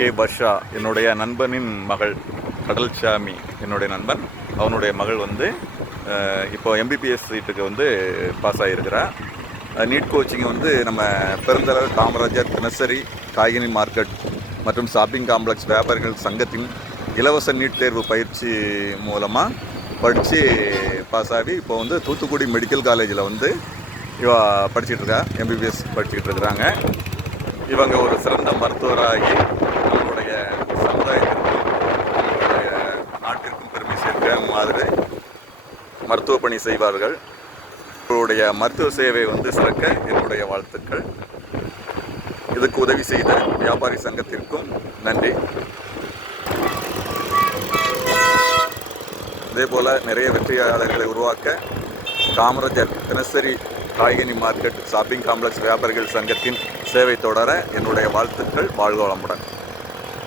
K பர்ஷா என்னுடைய நண்பனின் மகள். கடல்சாமி என்னுடைய நண்பன், அவனுடைய மகள் வந்து இப்போ எம்பிபிஎஸ் சீட்டுக்கு வந்து பாஸ் ஆகியிருக்கிறா. நீட் கோச்சிங் வந்து நம்ம பெருந்தளவு காமராஜர் தினசரி காய்கனி மார்க்கெட் மற்றும் ஷாப்பிங் காம்ப்ளெக்ஸ் வியாபாரிகள் சங்கத்தின் இலவச நீட் தேர்வு பயிற்சி மூலமாக படித்து பாஸ் ஆகி இப்போ வந்து தூத்துக்குடி மெடிக்கல் காலேஜில் வந்து இவ படிச்சுட்ருக்கா, எம்பிபிஎஸ் படிச்சுக்கிட்டு இருக்கிறாங்க. இவங்க ஒரு சிறந்த மருத்துவராகி நம்மளுடைய சமுதாயத்திற்கும் நம்மளுடைய நாட்டிற்கும் பெருமை சேர்க்கிற மாதிரி மருத்துவ பணி செய்வார்கள். இவருடைய மருத்துவ சேவை வந்து சிறக்க என்னுடைய வாழ்த்துக்கள். இதுக்கு உதவி செய்த வியாபாரி சங்கத்திற்கும் நன்றி. இதேபோல் நிறைய வெற்றியாளர்களை உருவாக்க காமராஜர் தினசரி காய்கனி மார்க்கெட் ஷாப்பிங் காம்ப்ளெக்ஸ் வியாபாரிகள் சங்கத்தின் சேவை தொடர என்னுடைய வாழ்த்துக்கள். வாழ்க வளமுடன்.